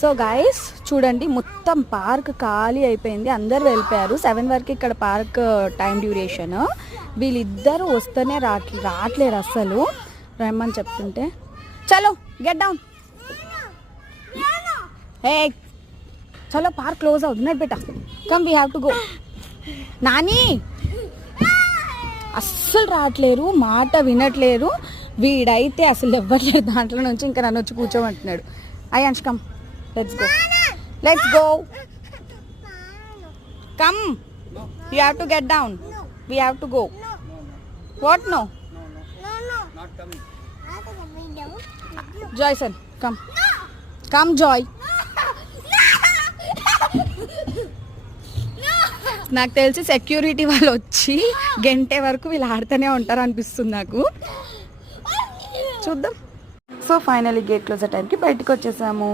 So guys చూడండి, మొత్తం park ఖాళీ అయిపోయింది, అందరు వెళ్ళిపోయారు. 7 వరకు ఇక్కడ పార్క్ టైం డ్యూరేషన్. వీళ్ళిద్దరూ వస్తేనే రావట్లేరు అస్సలు, రమ్మని చెప్తుంటే. చలో గెట్ డౌన్. ఏ చలో, పార్క్ క్లోజ్ అవుతున్నాడు బేటా. Come, we have to go. నాని అస్సలు రావట్లేరు, మాట వినట్లేరు. వీడైతే అసలు ఇవ్వట్లేదు దాంట్లో నుంచి. ఇంకా నన్ను వచ్చి కూర్చోమంటున్నాడు. Ayansh come, let's go, let's go, come. You have to get down, we have to go. What? No, Joy son, come, come Joy. నాకు తెలిసి సెక్యూరిటీ వాళ్ళు వచ్చి గంటే వరకు వీళ్ళు ఆడుతూనే ఉంటారు అనిపిస్తుంది నాకు. చూద్దాం. సో ఫైనల్లీ గేట్ క్లోజ్ టైంకి బయటకు వచ్చేసాము.